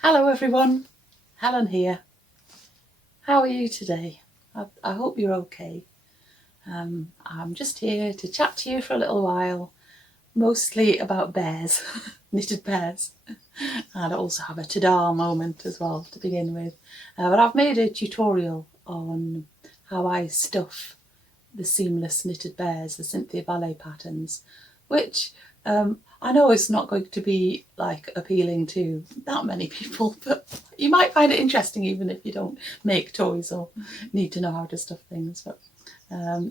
Hello everyone, Helen here. How are you today? I hope you're okay. I'm just here to chat to you for a little while, mostly about bears, knitted bears, and I also have a ta-da moment as well to begin with. But I've made a tutorial on how I stuff the seamless knitted bears, the Cynthia Ballet patterns, which I know it's not going to be like appealing to that many people, but you might find it interesting even if you don't make toys or need to know how to stuff things. But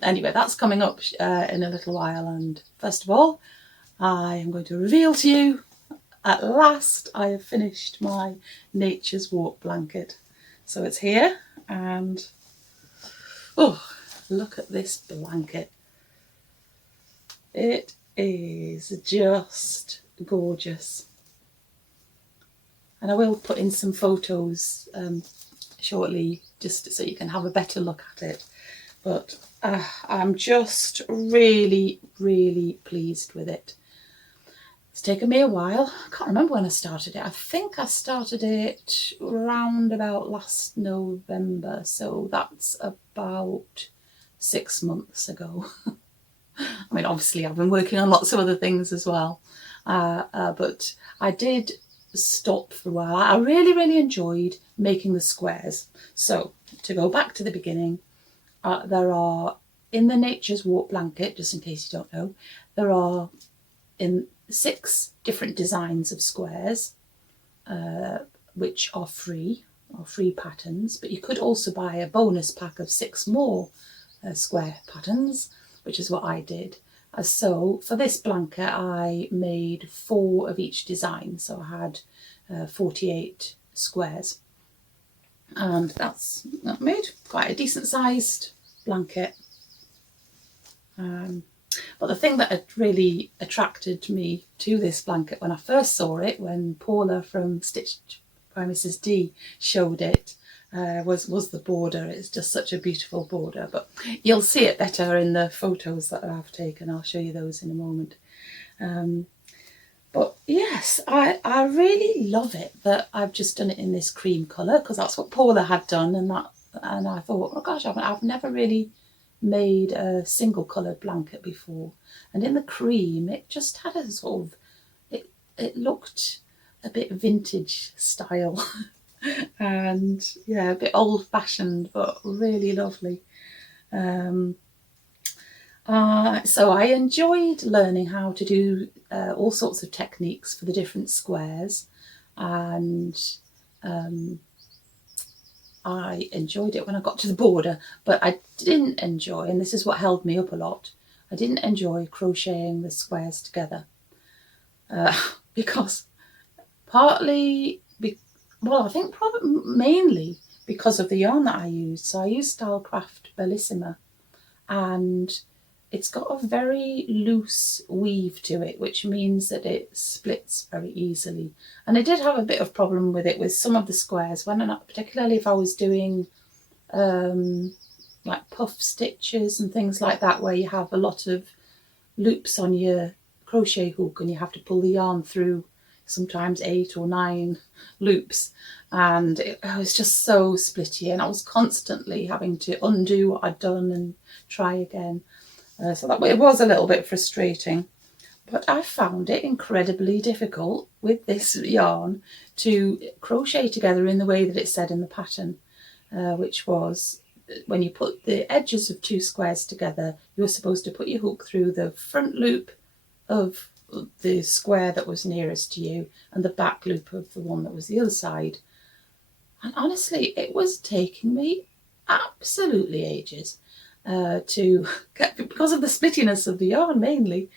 anyway, that's coming up in a little while. And first of all, I am going to reveal to you, at last, I have finished my Nature's Walk blanket. So it's here, and oh, look at this blanket. It is just gorgeous. And I will put in some photos shortly just so you can have a better look at it. But I'm just really, really pleased with it. It's taken me a while. I can't remember when I started it. I think I started it around about last November. So that's about 6 months ago. I mean, obviously I've been working on lots of other things as well. But I did stop for a while. I really, really enjoyed making the squares. So to go back to the beginning, there are, in the Nature's Walk blanket, just in case you don't know, there are in 6 different designs of squares, which are free patterns, but you could also buy a bonus pack of 6 more square patterns, which is what I did. So for this blanket I made 4 of each design, so I had 48 squares, and that made quite a decent sized blanket. But the thing that had really attracted me to this blanket when I first saw it, when Paula from Stitched by Mrs. D showed it, was the border. It's just such a beautiful border, but you'll see it better in the photos that I've taken. I'll show you those in a moment. But yes, I really love it that I've just done it in this cream colour, because that's what Paula had done, and I thought, oh gosh, I've never really made a single coloured blanket before, and in the cream it just had a sort of, it looked a bit vintage style and yeah, a bit old-fashioned but really lovely. So I enjoyed learning how to do all sorts of techniques for the different squares, and I enjoyed it when I got to the border, but I didn't enjoy, and this is what held me up a lot, I didn't enjoy crocheting the squares together because partly, well, I think probably mainly because of the yarn that I used. So I used Stylecraft Bellissima, and it's got a very loose weave to it, which means that it splits very easily. And I did have a bit of problem with it with some of the squares, particularly if I was doing like puff stitches and things like that, where you have a lot of loops on your crochet hook and you have to pull the yarn through sometimes 8 or 9 loops, and it was just so splitty, and I was constantly having to undo what I'd done and try again. So that it was a little bit frustrating, but I found it incredibly difficult with this yarn to crochet together in the way that it said in the pattern, which was when you put the edges of 2 squares together, you're supposed to put your hook through the front loop of the square that was nearest to you and the back loop of the one that was the other side. And honestly, it was taking me absolutely ages to get, because of the splittiness of the yarn mainly,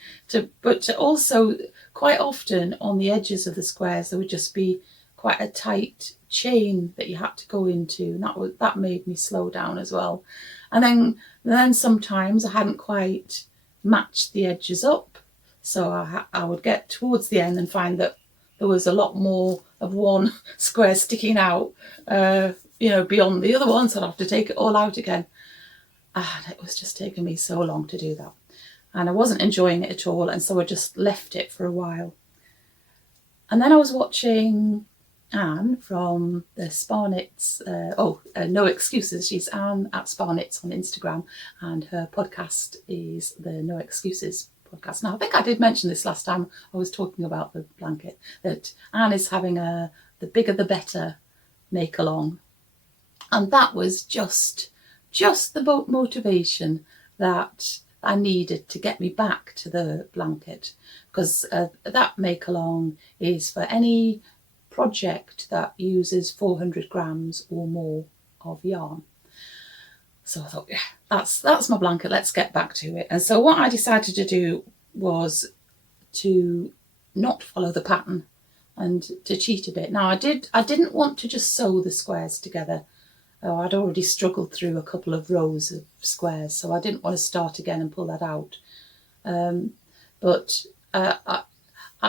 but to also quite often on the edges of the squares there would just be quite a tight chain that you had to go into, and that made me slow down as well. And then sometimes I hadn't quite matched the edges up, so I would get towards the end and find that there was a lot more of one square sticking out, beyond the other one, so I'd have to take it all out again. And it was just taking me so long to do that, and I wasn't enjoying it at all, and so I just left it for a while. And then I was watching Anne from the Sparnits, No Excuses. She's Anne at Sparnits on Instagram, and her podcast is the No Excuses podcast. Now, I think I did mention this last time I was talking about the blanket, that Anne is having the bigger the better make along. And that was just the motivation that I needed to get me back to the blanket, because that make along is for any project that uses 400 grams or more of yarn. So I thought, yeah, that's my blanket, let's get back to it. And so what I decided to do was to not follow the pattern and to cheat a bit. Now I didn't want to just sew the squares together. I'd already struggled through a couple of rows of squares, so I didn't want to start again and pull that out.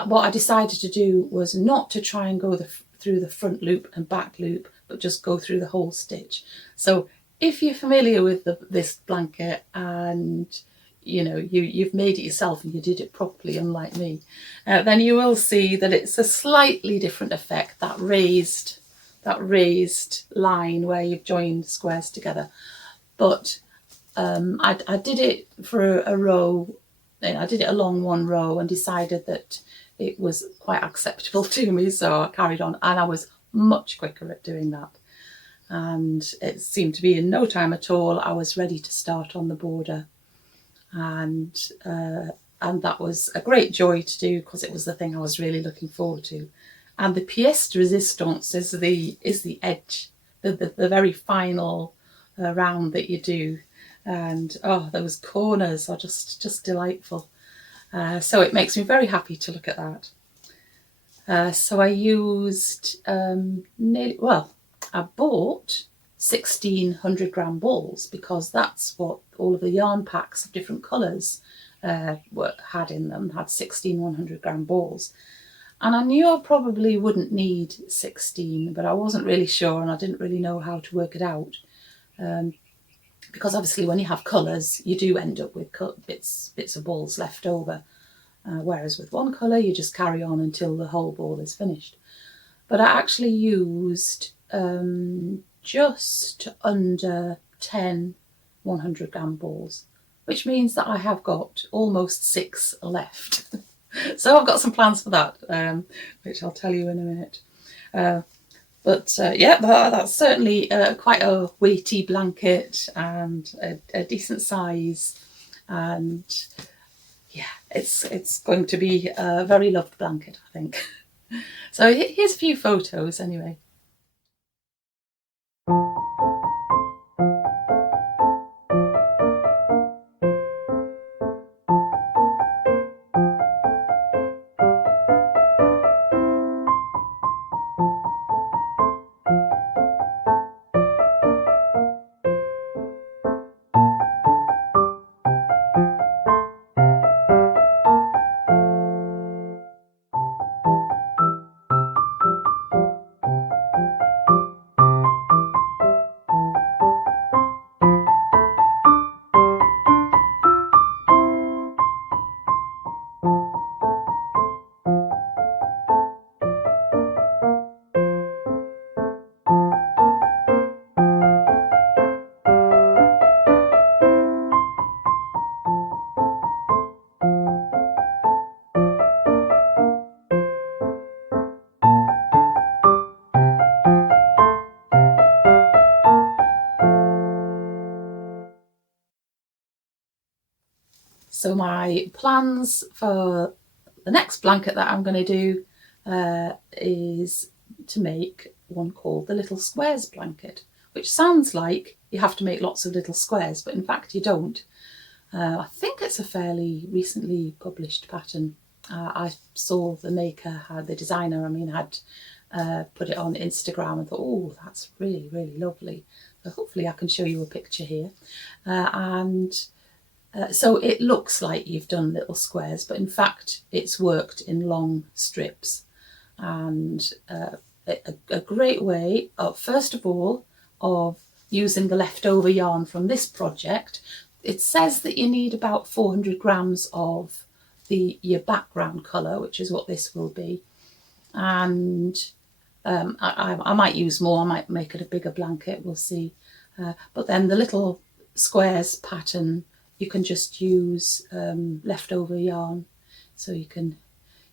What I decided to do was not to try and go through the front loop and back loop, but just go through the whole stitch. So if you're familiar with this blanket and you've made it yourself and you did it properly, unlike me, then you will see that it's a slightly different effect, that raised line where you've joined squares together. But I did it for a row. I did it along one row and decided that it was quite acceptable to me, so I carried on, and I was much quicker at doing that. And it seemed to be in no time at all I was ready to start on the border, and that was a great joy to do, because it was the thing I was really looking forward to. And the pièce de résistance is the edge, the very final round that you do. And those corners are just delightful. So it makes me very happy to look at that. So I used I bought 1,600 gram balls, because that's what all of the yarn packs of different colours had in them, had 1,600 gram balls. And I knew I probably wouldn't need 16, but I wasn't really sure, and I didn't really know how to work it out. Because obviously when you have colours, you do end up with bits of balls left over. Whereas with one colour, you just carry on until the whole ball is finished. But I actually used just under 10 100 gram balls, which means that I have got almost 6 left. So I've got some plans for that, which I'll tell you in a minute. That's certainly quite a weighty blanket, and a decent size, and yeah, it's going to be a very loved blanket, I think. So here's a few photos anyway. So my plans for the next blanket that I'm going to do is to make one called the Little Squares blanket, which sounds like you have to make lots of little squares, but in fact you don't. I think it's a fairly recently published pattern. I saw the maker, the designer, had put it on Instagram and thought, oh, that's really, really lovely. So hopefully I can show you a picture here. So it looks like you've done little squares, but in fact it's worked in long strips. And a great way, first of all, of using the leftover yarn from this project. It says that you need about 400 grams of your background colour, which is what this will be. And I might use more, I might make it a bigger blanket, we'll see. But then the little squares pattern, you can just use leftover yarn. So you can,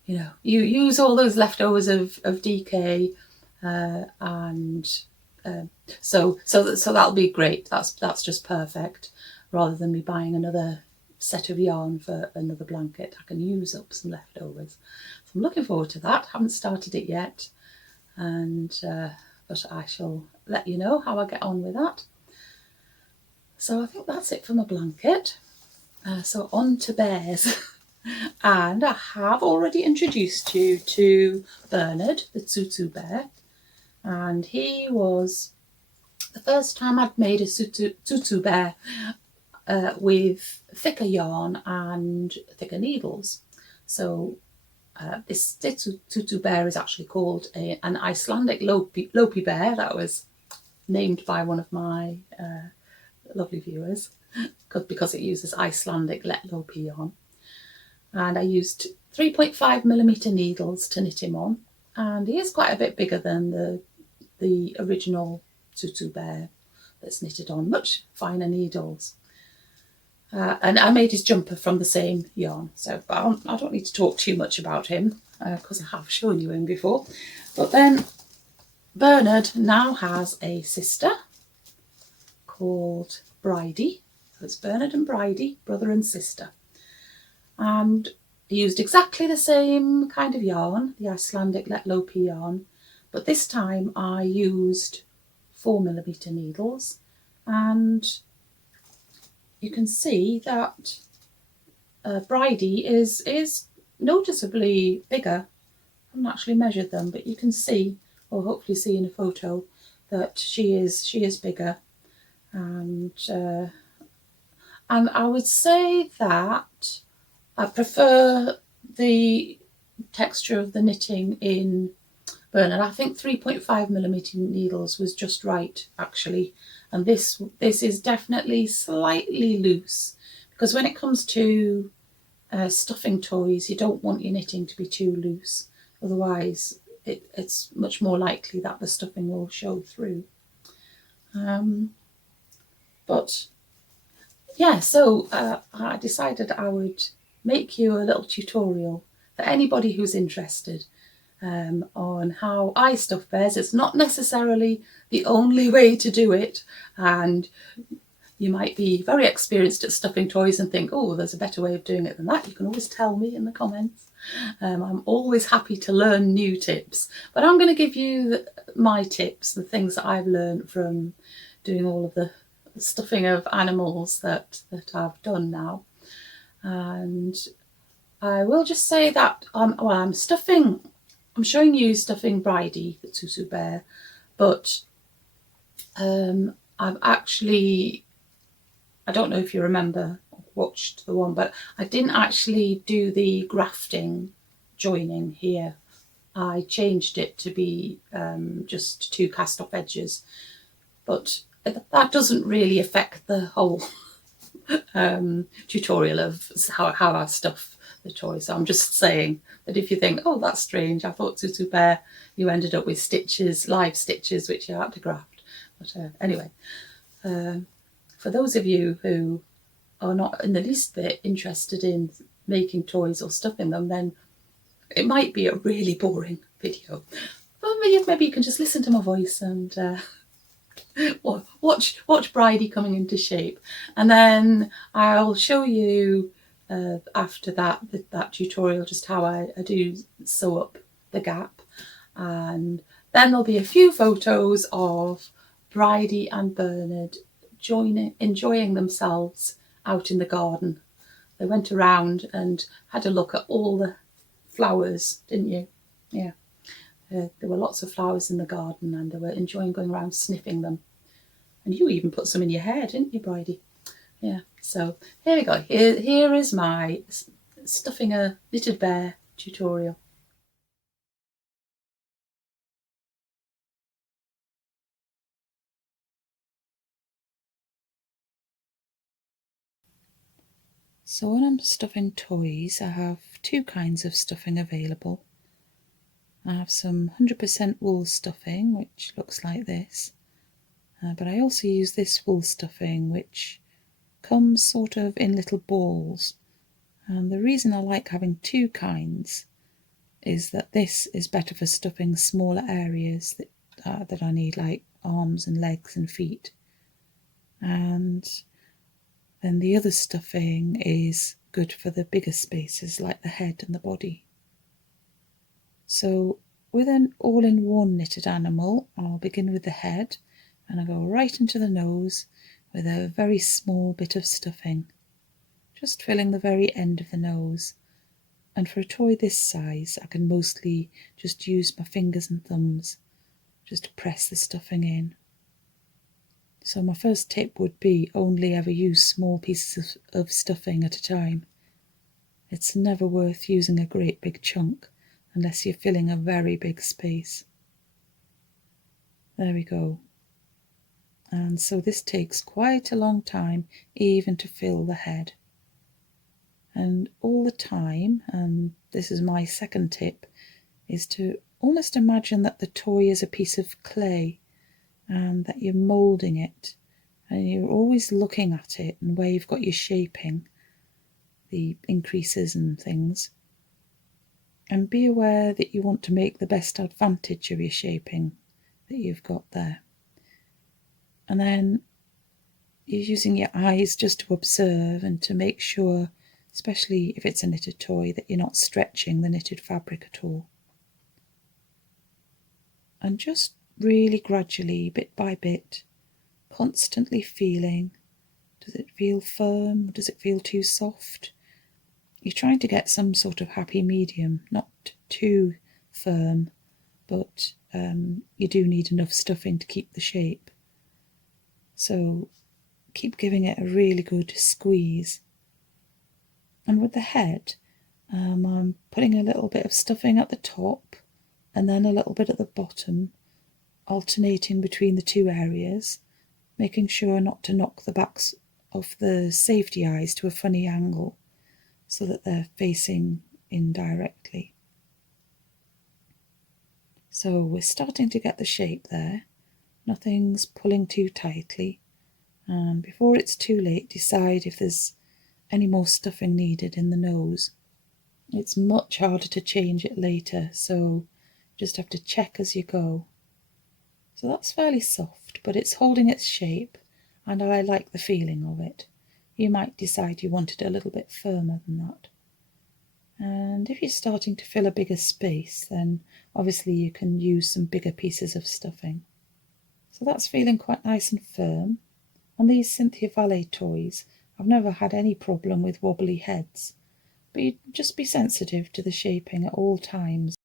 you use all those leftovers of DK, and so that'll be great. That's just perfect. Rather than me buying another set of yarn for another blanket, I can use up some leftovers. So I'm looking forward to that. Haven't started it yet, and but I shall let you know how I get on with that. So I think that's it for my blanket. So on to bears. And I have already introduced you to Bernard, the Tsutsu bear. And he was the first time I'd made a Tsutsu bear with thicker yarn and thicker needles. So this Tsutsu bear is actually called an Icelandic Lopi bear. That was named by one of my lovely viewers because it uses Icelandic let Lopi yarn. And I used 3.5mm needles to knit him on, and he is quite a bit bigger than the original Tsutsu bear that's knitted on much finer needles. And I made his jumper from the same yarn, so I don't need to talk too much about him because I have shown you him before. But then Bernard now has a sister called Bridie. So it's Bernard and Bridie, brother and sister. And he used exactly the same kind of yarn, the Icelandic let Lopi yarn, but this time I used 4mm needles, and you can see that Bridie is noticeably bigger. I haven't actually measured them, but you can see, or hopefully see in a photo, that she is bigger, and I would say that I prefer the texture of the knitting in Bernard. I think 3.5mm needles was just right, actually. And this is definitely slightly loose, because when it comes to stuffing toys, you don't want your knitting to be too loose. Otherwise, it's much more likely that the stuffing will show through. But yeah, so I decided I would make you a little tutorial for anybody who's interested on how I stuff bears. It's not necessarily the only way to do it, and you might be very experienced at stuffing toys and think, oh, there's a better way of doing it than that. You can always tell me in the comments. I'm always happy to learn new tips, but I'm going to give you my tips, the things that I've learned from doing all of the stuffing of animals that I've done now. And I will just say that I'm showing you stuffing Bridie, the Tsutsu bear, but I've actually, I don't know if you remember, watched the one, but I didn't actually do the grafting joining here. I changed it to be just 2 cast off edges, but that doesn't really affect the whole tutorial of how I stuff the toy. So I'm just saying that if you think, oh, that's strange, I thought Tsutsu bear, you ended up with stitches, live stitches, which you had to graft. But anyway, for those of you who are not in the least bit interested in making toys or stuffing them, then it might be a really boring video. But maybe you can just listen to my voice and watch Bridie coming into shape, and then I'll show you after that tutorial just how I do sew up the gap, and then there'll be a few photos of Bridie and Bernard enjoying themselves out in the garden. They went around and had a look at all the flowers, didn't you? Yeah. There were lots of flowers in the garden, and they were enjoying going around sniffing them. And you even put some in your hair, didn't you, Bridie? Yeah, so here we go. Here is my stuffing a knitted bear tutorial. So when I'm stuffing toys, I have 2 kinds of stuffing available. I have some 100% wool stuffing, which looks like this, but I also use this wool stuffing, which comes sort of in little balls. And the reason I like having two kinds is that this is better for stuffing smaller areas that I need, like arms and legs and feet. And then the other stuffing is good for the bigger spaces like the head and the body. So with an all-in-one knitted animal, I'll begin with the head and I go right into the nose with a very small bit of stuffing, just filling the very end of the nose. And for a toy this size, I can mostly just use my fingers and thumbs just to press the stuffing in. So my first tip would be only ever use small pieces of stuffing at a time. It's never worth using a great big chunk unless you're filling a very big space. There we go. And so this takes quite a long time even to fill the head. And all the time, and this is my second tip, is to almost imagine that the toy is a piece of clay and that you're moulding it, and you're always looking at it and where you've got your shaping, the increases and things. And be aware that you want to make the best advantage of your shaping that you've got there. And then you're using your eyes just to observe and to make sure, especially if it's a knitted toy, that you're not stretching the knitted fabric at all. And just really gradually, bit by bit, constantly feeling, does it feel firm? Does it feel too soft? You're trying to get some sort of happy medium, not too firm, but you do need enough stuffing to keep the shape. So keep giving it a really good squeeze. And with the head, I'm putting a little bit of stuffing at the top and then a little bit at the bottom, alternating between the two areas, making sure not to knock the backs of the safety eyes to a funny angle so that they're facing in directly. So we're starting to get the shape there. Nothing's pulling too tightly. And before it's too late, decide if there's any more stuffing needed in the nose. It's much harder to change it later, so just have to check as you go. So that's fairly soft, but it's holding its shape, and I like the feeling of it. You might decide you want it a little bit firmer than that. And if you're starting to fill a bigger space, then obviously you can use some bigger pieces of stuffing. So that's feeling quite nice and firm. On these Cynthia Valet toys, I've never had any problem with wobbly heads, but you just be sensitive to the shaping at all times.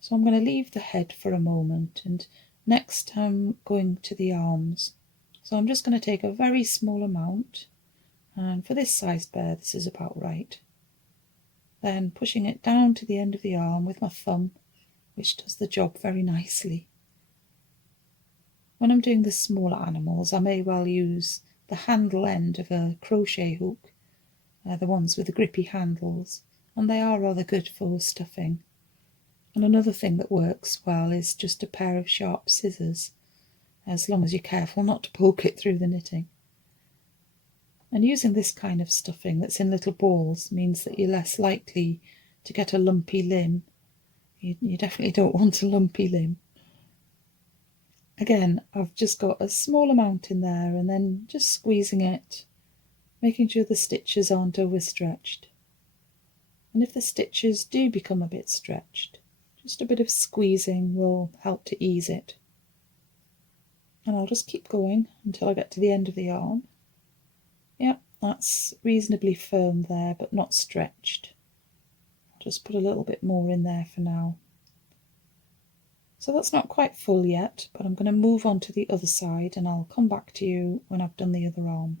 So I'm going to leave the head for a moment, and next I'm going to the arms. So I'm just going to take a very small amount, and for this sized bear this is about right. Then pushing it down to the end of the arm with my thumb, which does the job very nicely. When I'm doing the smaller animals, I may well use the handle end of a crochet hook, the ones with the grippy handles, and they are rather good for stuffing. And another thing that works well is just a pair of sharp scissors, as long as you're careful not to poke it through the knitting. And using this kind of stuffing that's in little balls means that you're less likely to get a lumpy limb. You definitely don't want a lumpy limb. Again, I've just got a small amount in there and then just squeezing it, making sure the stitches aren't overstretched. And if the stitches do become a bit stretched, just a bit of squeezing will help to ease it. And I'll just keep going until I get to the end of the arm. Yep, that's reasonably firm there, but not stretched. I'll just put a little bit more in there for now. So that's not quite full yet, but I'm going to move on to the other side and I'll come back to you when I've done the other arm.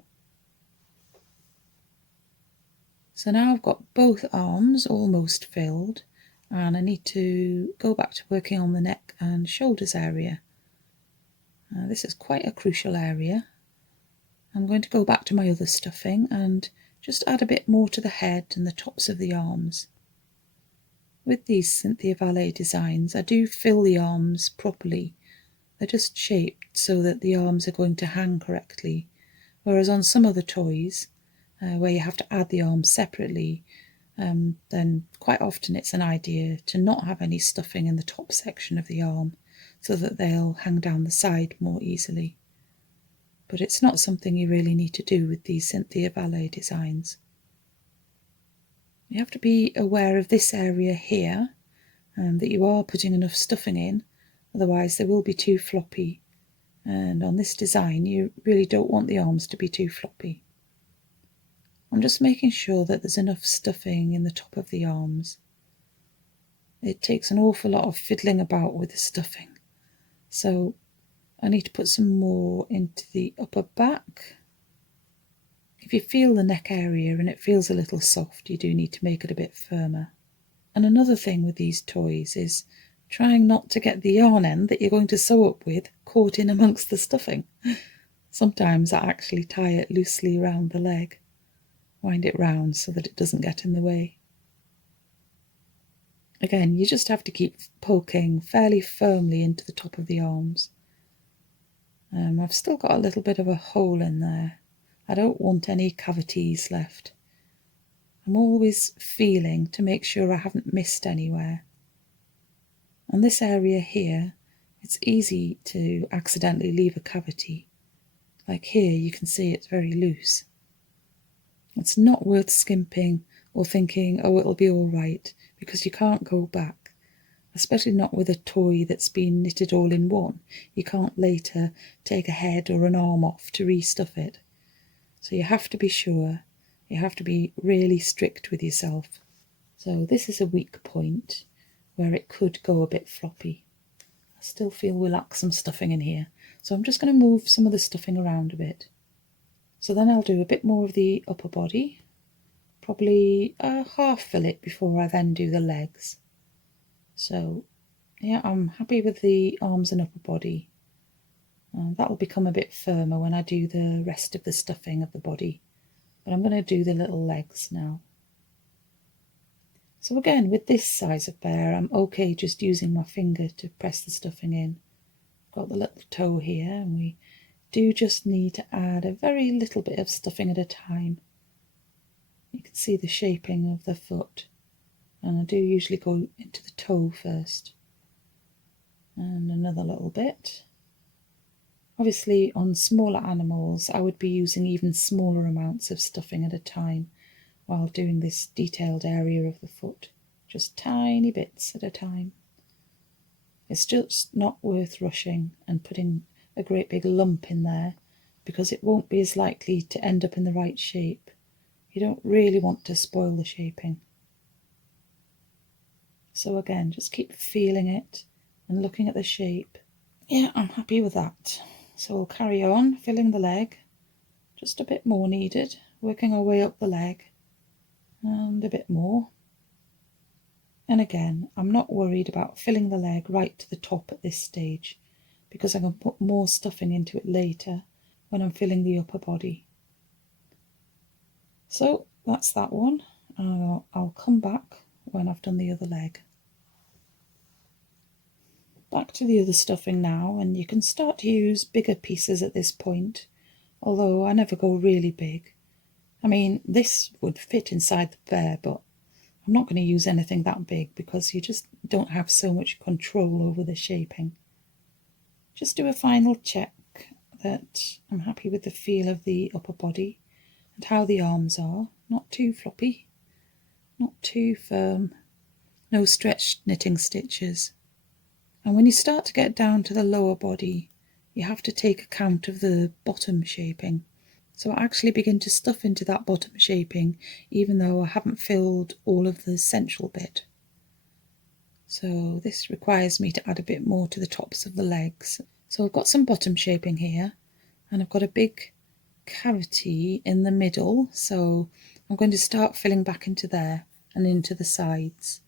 So now I've got both arms almost filled, and I need to go back to working on the neck and shoulders area. This is quite a crucial area. I'm going to go back to my other stuffing and just add a bit more to the head and the tops of the arms. With these Cynthia Ballet designs, I do fill the arms properly. They're just shaped so that the arms are going to hang correctly. Whereas on some other toys, where you have to add the arms separately, then quite often it's an idea to not have any stuffing in the top section of the arm so that they'll hang down the side more easily. But it's not something you really need to do with these Cynthia Ballet designs. You have to be aware of this area here, that you are putting enough stuffing in, otherwise they will be too floppy. And on this design you really don't want the arms to be too floppy. I'm just making sure that there's enough stuffing in the top of the arms. It takes an awful lot of fiddling about with the stuffing, so I need to put some more into the upper back. If you feel the neck area and it feels a little soft, you do need to make it a bit firmer. And another thing with these toys is trying not to get the yarn end that you're going to sew up with caught in amongst the stuffing. Sometimes I actually tie it loosely around the leg, wind it round so that it doesn't get in the way. Again, you just have to keep poking fairly firmly into the top of the arms. I've still got a little bit of a hole in there. I don't want any cavities left. I'm always feeling to make sure I haven't missed anywhere. On this area here, it's easy to accidentally leave a cavity. Like here, you can see it's very loose. It's not worth skimping or thinking, oh, it'll be all right, because you can't go back. Especially not with a toy that's been knitted all in one. You can't later take a head or an arm off to restuff it. So you have to be sure. You have to be really strict with yourself. So this is a weak point where it could go a bit floppy. I still feel we'll lack some stuffing in here. So I'm just going to move some of the stuffing around a bit. So then I'll do a bit more of the upper body. Probably a half fillet before I then do the legs. So yeah, I'm happy with the arms and upper body. That'll become a bit firmer when I do the rest of the stuffing of the body. But I'm going to do the little legs now. So again, with this size of bear, I'm okay just using my finger to press the stuffing in. Got the little toe here, and we do just need to add a very little bit of stuffing at a time. You can see the shaping of the foot. And I do usually go into the toe first. And another little bit. Obviously on smaller animals I would be using even smaller amounts of stuffing at a time while doing this detailed area of the foot. Just tiny bits at a time. It's just not worth rushing and putting a great big lump in there because it won't be as likely to end up in the right shape. You don't really want to spoil the shaping. So again, just keep feeling it and looking at the shape. Yeah, I'm happy with that. So we'll carry on filling the leg. Just a bit more needed, working our way up the leg. And a bit more. And again, I'm not worried about filling the leg right to the top at this stage because I can put more stuffing into it later when I'm filling the upper body. So that's that one. I'll come back when I've done the other leg. Back to the other stuffing now, and you can start to use bigger pieces at this point, although I never go really big. I mean, this would fit inside the bear, but I'm not going to use anything that big because you just don't have so much control over the shaping. Just do a final check that I'm happy with the feel of the upper body and how the arms are. Not too floppy, not too firm, no stretched knitting stitches. And when you start to get down to the lower body, you have to take account of the bottom shaping. So I actually begin to stuff into that bottom shaping, even though I haven't filled all of the central bit. So this requires me to add a bit more to the tops of the legs. So I've got some bottom shaping here, and I've got a big cavity in the middle, so I'm going to start filling back into there and into the sides,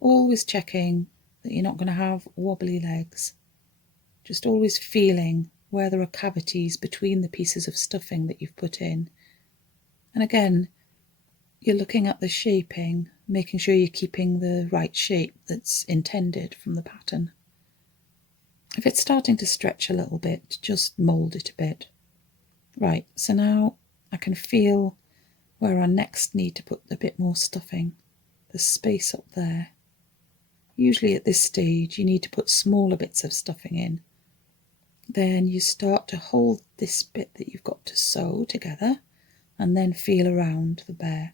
always checking that you're not going to have wobbly legs. Just always feeling where there are cavities between the pieces of stuffing that you've put in. And again, you're looking at the shaping, making sure you're keeping the right shape that's intended from the pattern. If it's starting to stretch a little bit, just mould it a bit. Right, so now I can feel where I next need to put a bit more stuffing. There's space up there. Usually at this stage you need to put smaller bits of stuffing in. Then you start to hold this bit that you've got to sew together and then feel around the bear.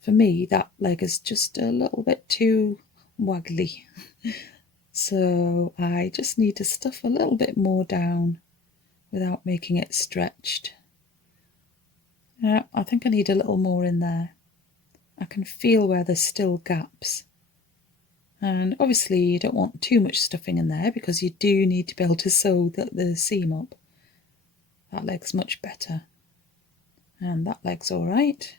For me, that leg is just a little bit too waggly. So I just need to stuff a little bit more down without making it stretched. Yeah, I think I need a little more in there. I can feel where there's still gaps. And obviously you don't want too much stuffing in there because you do need to be able to sew the seam up. That leg's much better. And that leg's all right.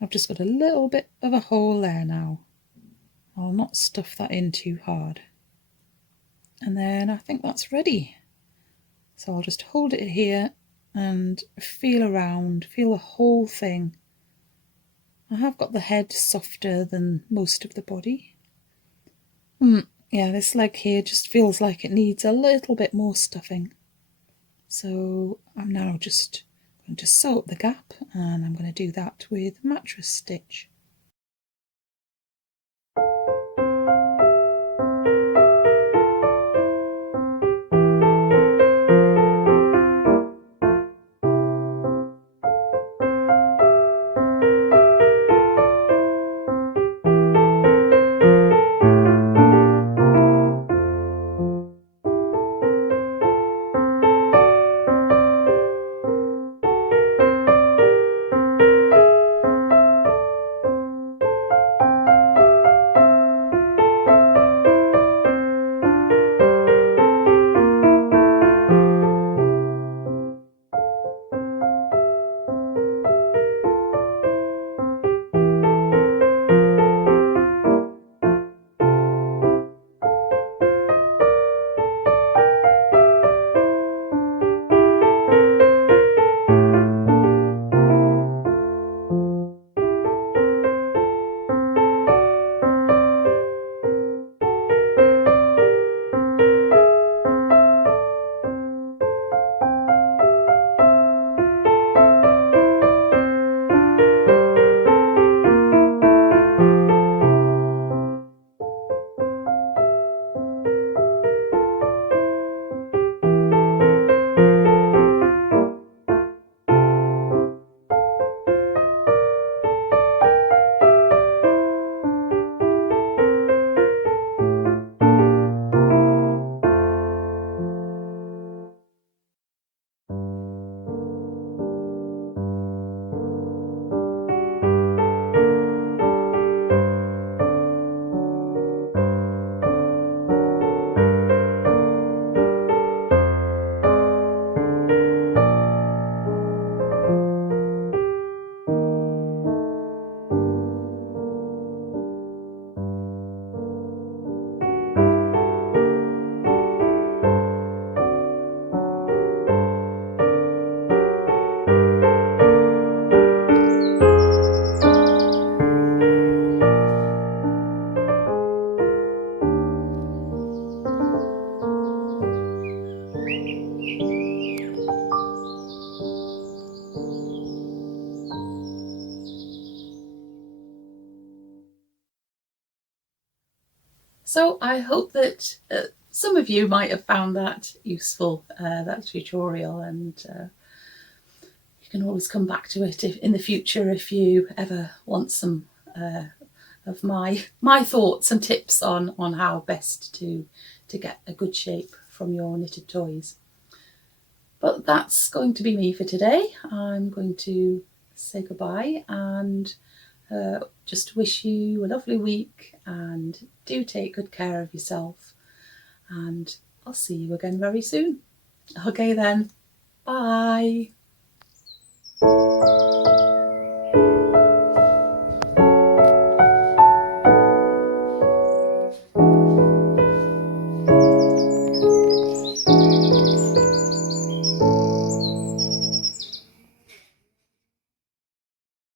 I've just got a little bit of a hole there now. I'll not stuff that in too hard. And then I think that's ready. So I'll just hold it here and feel around, feel the whole thing. I have got the head softer than most of the body. Yeah, this leg here just feels like it needs a little bit more stuffing. So I'm now just going to sew up the gap, and I'm going to do that with mattress stitch. So I hope that some of you might have found that useful, that tutorial, and you can always come back to it in the future if you ever want some of my thoughts and tips on how best to get a good shape from your knitted toys. But that's going to be me for today. I'm going to say goodbye and just wish you a lovely week, and do take good care of yourself, and I'll see you again very soon. Okay then, bye.